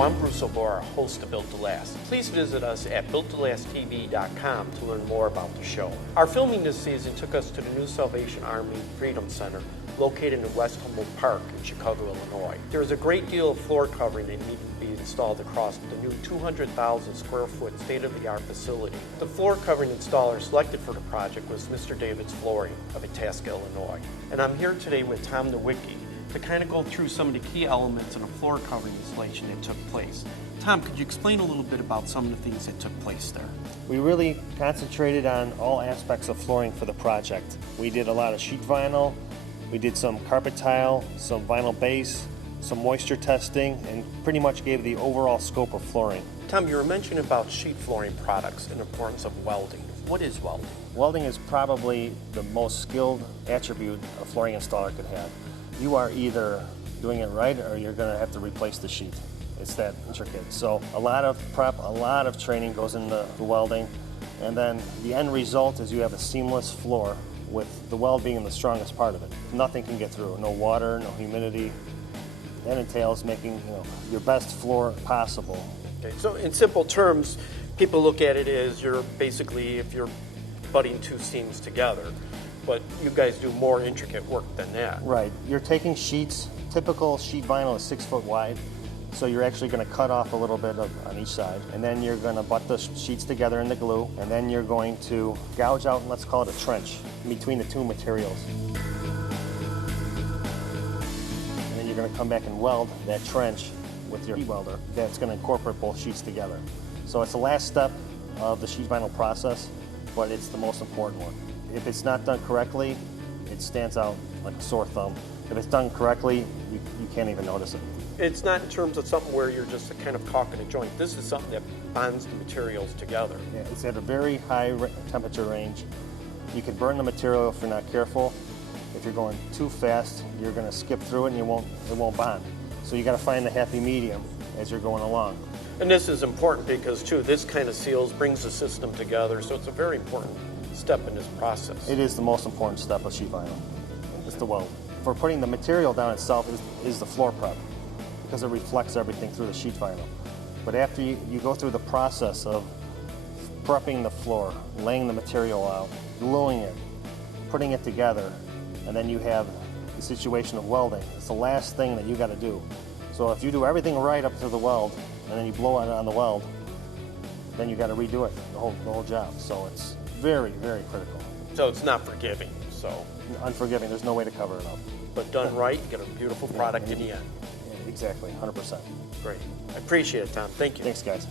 Hello, I'm Bruce O'Bora, host of Built to Last. Please visit us at builttolast.tv.com to learn more about the show. Our filming this season took us to the new Salvation Army Freedom Center located in West Humboldt Park in Chicago, Illinois. There is a great deal of floor covering that needed to be installed across the new 200,000 square foot state-of-the-art facility. The floor covering installer selected for the project was Mr. David's Flooring of Itasca, Illinois. And I'm here today with Tom Nowicki to kind of go through some of the key elements in a floor covering installation that took place. Tom, could you explain a little bit about some of the things that took place there? We really concentrated on all aspects of flooring for the project. We did a lot of sheet vinyl, we did some carpet tile, some vinyl base, some moisture testing, and pretty much gave the overall scope of flooring. Tom, you were mentioning about sheet flooring products and the importance of welding. What is welding? Welding is probably the most skilled attribute a flooring installer could have. You are either doing it right or you're going to have to replace the sheet. It's that intricate. So a lot of prep, a lot of training goes into the welding, and then the end result is you have a seamless floor with the weld being the strongest part of it. Nothing can get through, no water, no humidity. That entails making your best floor possible. Okay, so in simple terms, people look at it as you're basically, if you're butting two seams together, but you guys do more intricate work than that. Right. You're taking sheets. Typical sheet vinyl is 6 foot wide, so you're actually going to cut off a little bit on each side, and then you're going to butt the sheets together in the glue, and then you're going to gouge out, and let's call it a trench, between the two materials. And then you're going to come back and weld that trench with your welder. That's going to incorporate both sheets together. So it's the last step of the sheet vinyl process, but it's the most important one. If it's not done correctly, it stands out like a sore thumb. If it's done correctly, you can't even notice it. It's not in terms of something where you're just kind of caulking a joint. This is something that bonds the materials together. Yeah, it's at a very high temperature range. You could burn the material if you're not careful. If you're going too fast, you're going to skip through it and it won't bond. So you got to find the happy medium as you're going along. And this is important because too, this kind of seals, brings the system together, so it's a very important step in this process. It is the most important step of sheet vinyl. It's the weld. For putting the material down itself is the floor prep, because it reflects everything through the sheet vinyl. But after you go through the process of prepping the floor, laying the material out, gluing it, putting it together, and then you have the situation of welding. It's the last thing that you got to do. So if you do everything right up to the weld, and then you blow on the weld, then you got to redo it, the whole job. So it's very, very critical. So it's not forgiving, so. Unforgiving, there's no way to cover it up. But done right, you get a beautiful product in the end. Yeah, exactly, 100%. Great. I appreciate it, Tom. Thank you. Thanks, guys.